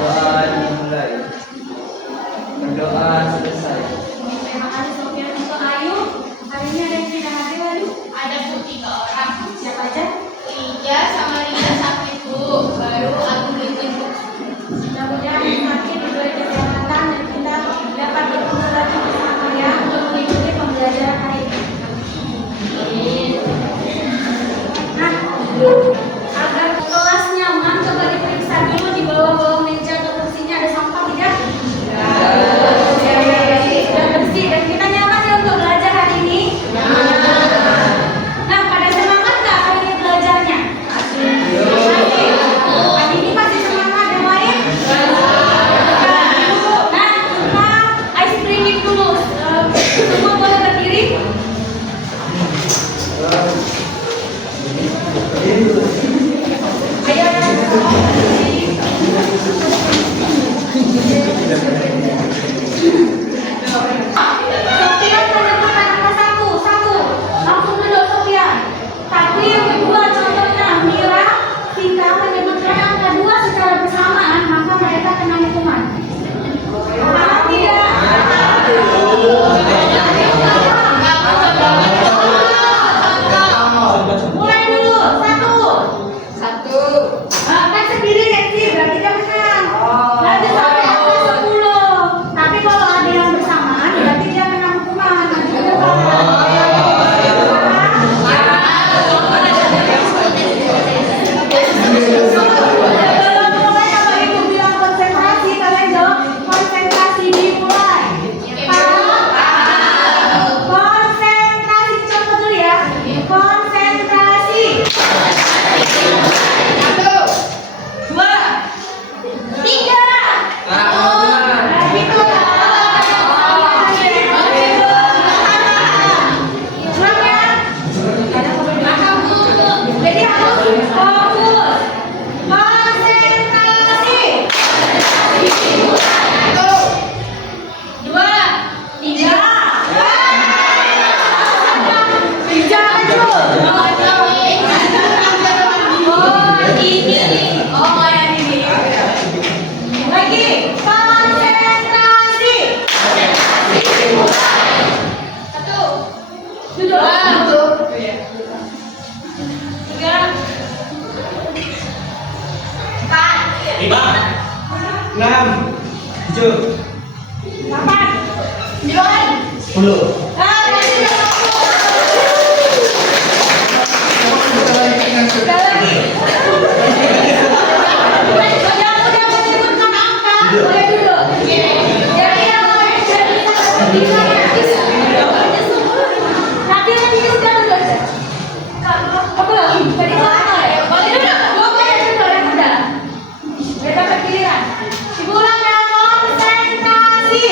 Doa dimulai. Berdoa selesai. Terima kasih Sofian untuk Ayu. Hari ini ada yang tidak hadir Ayu? Ada Bu 3 orang. Siapa aja? Ija sama Ria sakit Bu. Baru aku bikin Bu. Mudah-mudahan semakin diberi kesehatan dan kita dapat bertemu lagi bersama ya untuk mengikuti pembelajaran hari ini. Nah, agar kelas nyaman coba diperiksa dulu di bawah-bawah meja atau kursinya ada sampah tidak? Sudah bersih dan kita nyaman ya untuk belajar hari ini? Nah, pada semangat nggak hari ini belajarnya? Hari ini masih semangat yang lain? Nah, kita ice creaming dulu. Semua boleh berdiri? Sofian menentukan angka satu. Langsung duduk Sofian. Tapi yang kedua contohnya Mira, Tika menyebutkan angka 2 secara bersamaan, maka mereka kena hukuman. Paham tidak? Mulai dulu, 1. Kan sendiri ya sih, berarti dia menang. Nanti sampai angka 10. Tapi kalau ada yang bersamaan, berarti dia kena hukuman. Kalau mulai kalau ibu bilang konsentrasi, kalian jawab konsentrasi dimulai. Konsentrasi, contoh dulu ya. Konsentrasi. 1, 2, 3. Nah, gitu. Ulang ya. Jadi harus fokus. Konsentrasi. 2, 3. Jangan dulu. Oh, yang ini. Lagi. Konsentrasi. 1, 2, 3, 4, 5, 6, 7, 8, 9. 10. Sekali lagi. Yang udah menyebutkan angka boleh duduk. Jadi yang lain sudah bisa nanti sudah duduk aja. Apa lagi? Tadi mana ya? Boleh duduk. Boleh duduk yang udah. Udah dapat giliran. Diulang ya, konsentrasi.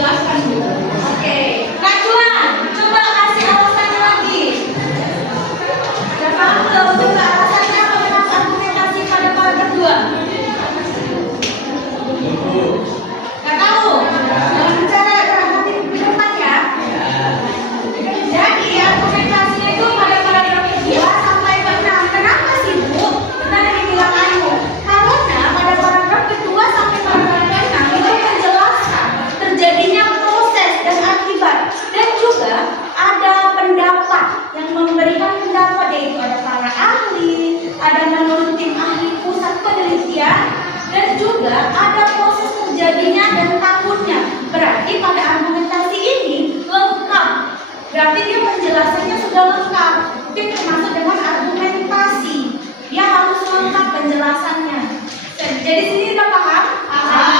jelaskan Bu. Oke, Kak Juan, coba kasih alasannya lagi. Udah paham belum? Coba alasannya apa, kenapa argumentasi pada paragraf 2? Gak tahu? Jangan bicara nanti di depan ya. Jadi argumentasinya itu pada paragraf 2 sampai ke 6. Kenapa sih Bu? Benar yang bilang Ayu. Karena pada paragraf kedua sampai paragraf ke 6 itu menjelaskan terjadinya proses dan akibat, dan juga ada pendapat yang memberikan pendapat, yaitu ada para ahli, ada menurut tim ahli pusat penelitian, dan juga ada proses terjadinya dan takutnya. Berarti pada argumentasi ini lengkap. Berarti dia penjelasannya sudah lengkap. Itu termasuk dengan argumentasi. Dia harus lengkap penjelasannya. Jadi sini udah paham? Paham.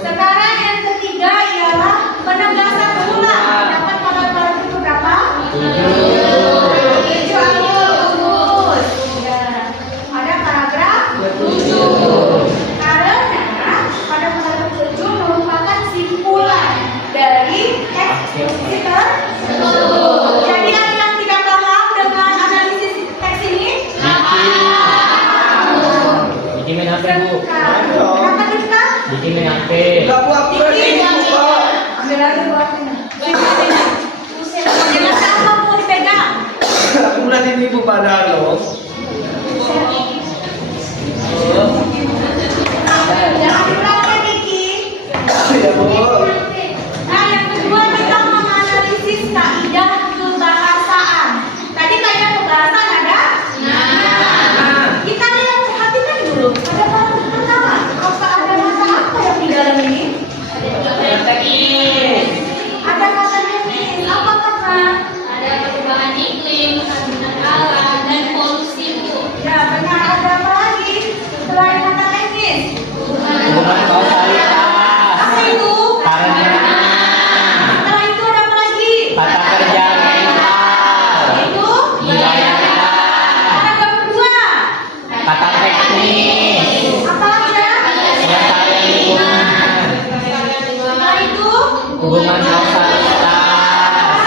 Sekarang yang ketiga ialah penegasan ulang. Dapat pada paragraf itu berapa? 7. Bagus. Ya. Pada paragraf 7. Karena pada paragraf 7 merupakan simpulan dari eksposisi tersebut. Jadi ada yang tidak paham dengan analisis teks ini? Bikin HP Bu. Kenapa Dika? Bikin HP. Enggak Bu, aku berarti Bu. Ambil lagi buatnya. Jangan apa mau dipegang. Aku bulan ini Bu padahal loh. Jangan diperhatikan Diki. Ya Bu. Nah, yang kedua kita menganalisis kaidah kebahasaan. Tadi kaidah kebahasaan ada? Nah, kita lihat perhatikan dulu. Pada paragraf pertama, apa ada kata apa yang di dalam ini? Ada kata teknis. Apa kata? Ada perubahan iklim, ketahanan alam, dan polusi Bu. Ya, benar. Ada apa lagi selain kata teknis? Hubungan kausalitas. Apa itu? Karena Setelah itu ada apa lagi? kata kerja mental. Itu Dibayarkan. paragraf kedua. Kata teknis. Apa aja? Pelestarian lingkungan. Setelah itu Hubungan kausalitas.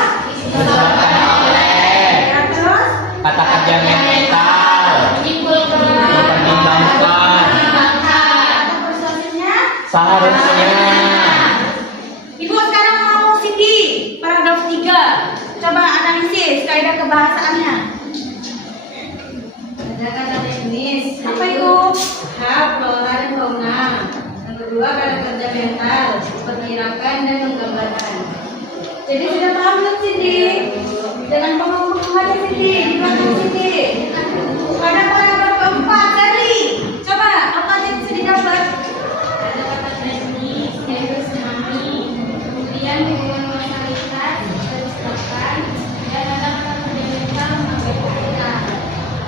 Disebabkan oleh ya, terus kata kerja mental. Mempertimbangkan kata persuasinya. seharusnya. Ibu sekarang mau Siti, paragraf 3. Coba analisis kaidah kebahasaannya. Ada kata teknis. Apa itu? Hak, flora, dan fauna. Yang kedua kata kerja mental, memperkirakan dan menggambarkan. Jadi sudah paham belum Siti? Dengan pengomong aja Siti, di belakang Siti. Pada paragraf keempat tadi, coba apa yang bisa didapat? Ada kata teknis, yaitu tsunami, kemudian hubungan kausalitas, disebabkan, dan ada kata kerja mental memakai pikiran.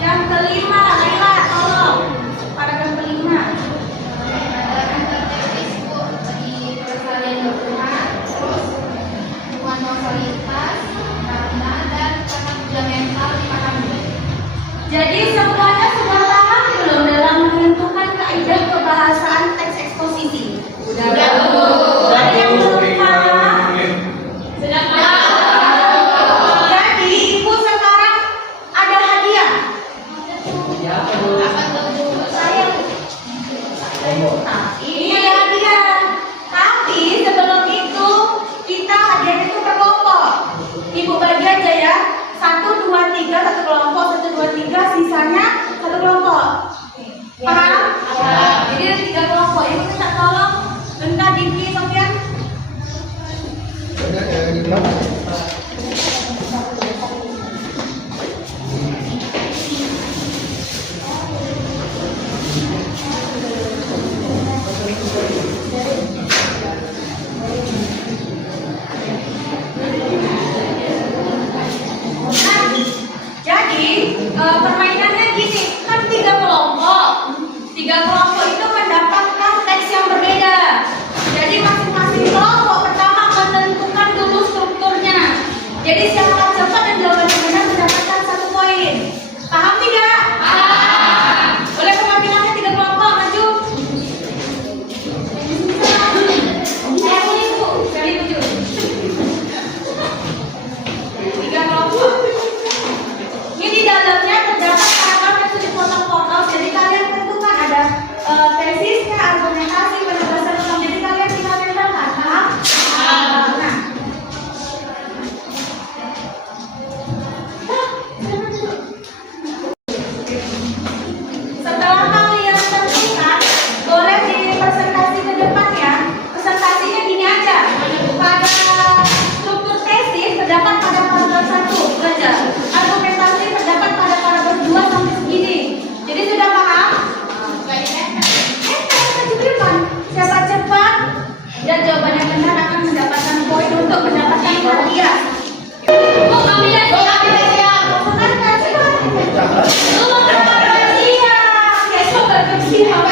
Yang kelima, Laila, tolong. Paragraf kelima. Ada kata teknis Bu, di pelestarian lingkungan, terus hubungan kausalitas, karena dan kata kerja mental dipahami. Jadi semuanya sudah paham belum dalam menentukan kaidah kebahasaan teks eksposisi? Sudah. Ada yang belum paham? Sedang Jadi ibu sekarang ada hadiah. apa tuh Bu? Saya ini ada hadiah. Tapi sebelum itu kita hadiah itu per kelompok. Ibu bagi aja ya. 1, 2, 3 satu kelompok, 1, 2, 3 sisanya satu kelompok. Paham? Jadi ada 3 kelompok. Ibu minta tolong bentar Diki, Sofian. Jadi permainannya gini, kan 3 kelompok. 3 kelompok itu mendapatkan teks yang berbeda. Jadi masing-masing kelompok pertama menentukan dulu strukturnya. Jadi siapa cepat dan jawabannya benar mendapatkan 1 poin. Paham tidak? Paham. Boleh penampilannya 3 kelompok maju. Saya mau ibu. Nadia. Bu, kami dah siap. Sebentar, siap. Lu dah siap. Besok bersiap.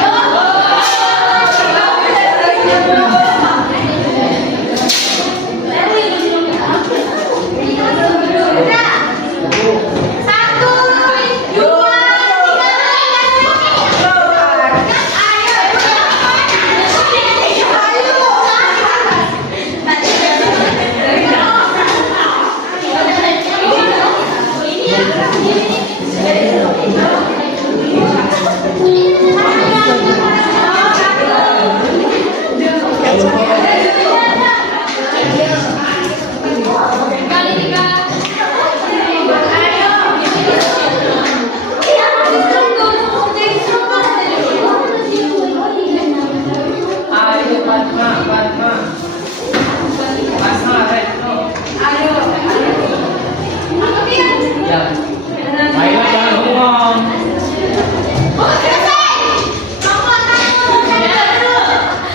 Ayo jangan bengong.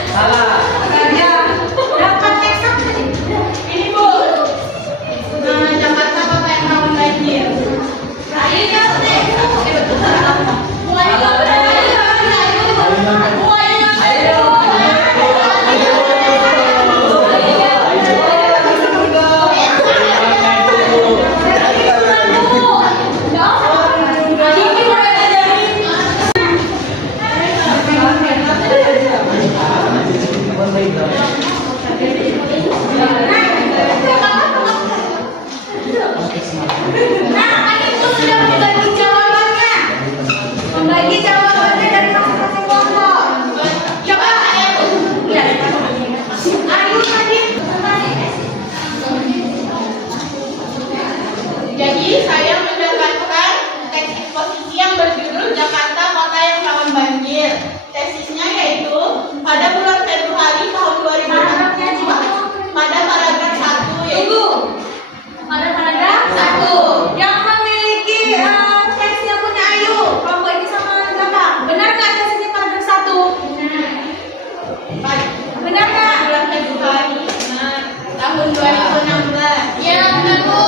Salah. Jakarta kota yang rawan banjir. Membagi jawabannya dari masing-masing kelompok. Coba ayo tadi. Jadi saya mendapatkan teks eksposisi yang berjudul Jakarta Kota yang Rawan Banjir. Tesisnya yaitu pada bulan Februari tahun 2022 pada paragraf 1 yaitu Pada paragraf 1 yang memiliki teks yang punya Ayu, kelompok ini sama Kakak. Benar nggak tes ini paragraf 1? Benar nggak? bulan Februari tahun 2016. Ya benar Bu.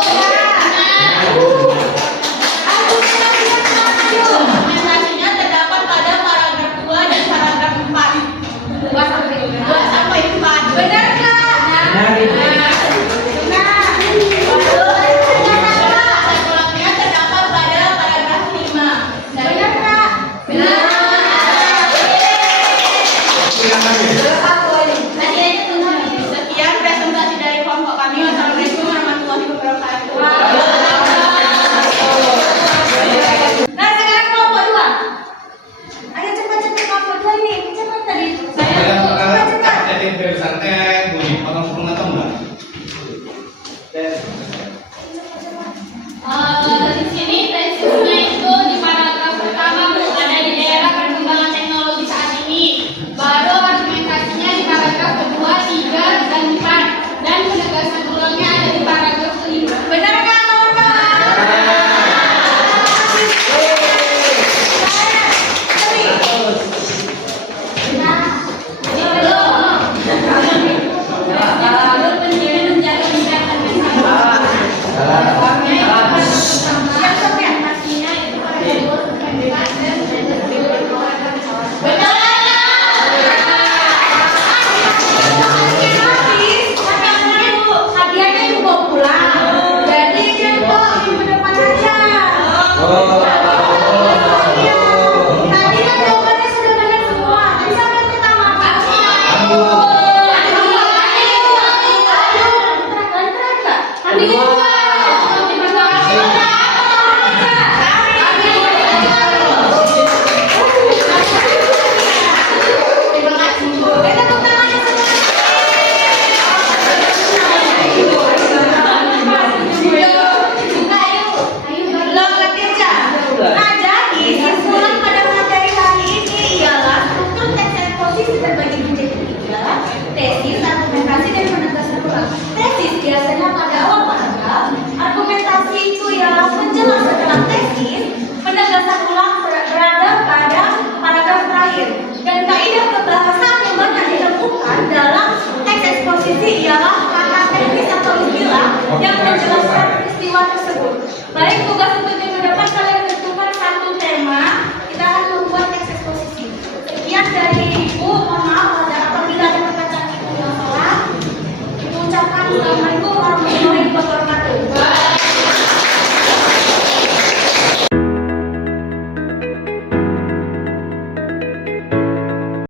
Dokumentasinya terdapat pada paragraf 2 dan paragraf 4. 2 sampai 4. Benar nggak? Tenggelamnya terdapat pada paragraf 5. Benar nggak? Sekian presentasi dari kelompok kami. Wassalamualaikum warahmatullahi wabarakatuh. Nah sekarang kelompok 2. Ayo cepat-cepat kelompok 2 ini. Cepat tadi. Cepat-cepat. Jadi bersantai, bunyi potong atau enggak? Di sini tesisnya itu di paragraf pertama Bu, ada di daerah perkembangan teknologi saat ini. Baru argumentasinya di paragraf kedua, 3, dan 4. Dan penegasan ulangnya ada di paragraf kelima. Benar nggak kawan-kawan? Jalur pendiri menjaga kesehatan mental. Argumentasinya itu pada jalur pembebasan dan Hadiahnya ibu bawa pulang. Jadi jempol minggu depan aja. Tadi kan jawabannya sudah benar semua. Bisa yang pertama Kak? Nah, jadi kesimpulan pada materi kali ini ialah struktur teks eksposisi terbagi menjadi 3, tesis, argumentasi, dan penegasan ulang. Tesis biasanya pada awal paragraf, argumentasi itu ialah penjelasan dalam tesis, penegasan ulang berada pada paragraf terakhir. Dan kaidah kebahasaan yang banyak ditemukan dalam teks eksposisi ialah kata teknis atau istilah Baik, tugas untuk